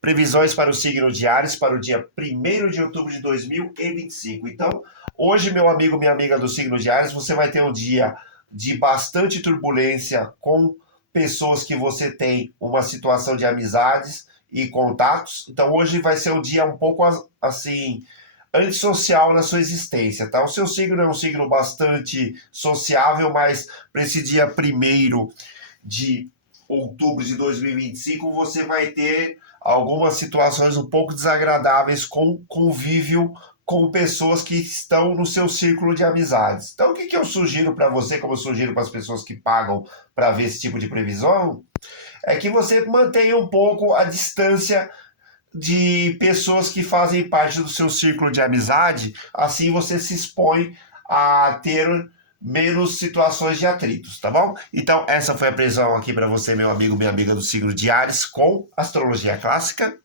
Previsões para o signo de Áries para o dia 1º de outubro de 2025. Então, hoje, meu amigo, minha amiga do signo de Áries, você vai ter um dia de bastante turbulência com pessoas que você tem uma situação de amizades e contatos. Então, hoje vai ser um dia um pouco assim antissocial na sua existência, tá? O seu signo é um signo bastante sociável, mas para esse dia 1º de outubro de 2025, você vai ter algumas situações um pouco desagradáveis com convívio com pessoas que estão no seu círculo de amizades. Então, o que eu sugiro para você, como eu sugiro para as pessoas que pagam para ver esse tipo de previsão, é que você mantenha um pouco a distância de pessoas que fazem parte do seu círculo de amizade, assim você se expõe a ter menos situações de atritos, tá bom? Então, essa foi a previsão aqui para você, meu amigo, minha amiga do signo de Áries, com astrologia clássica.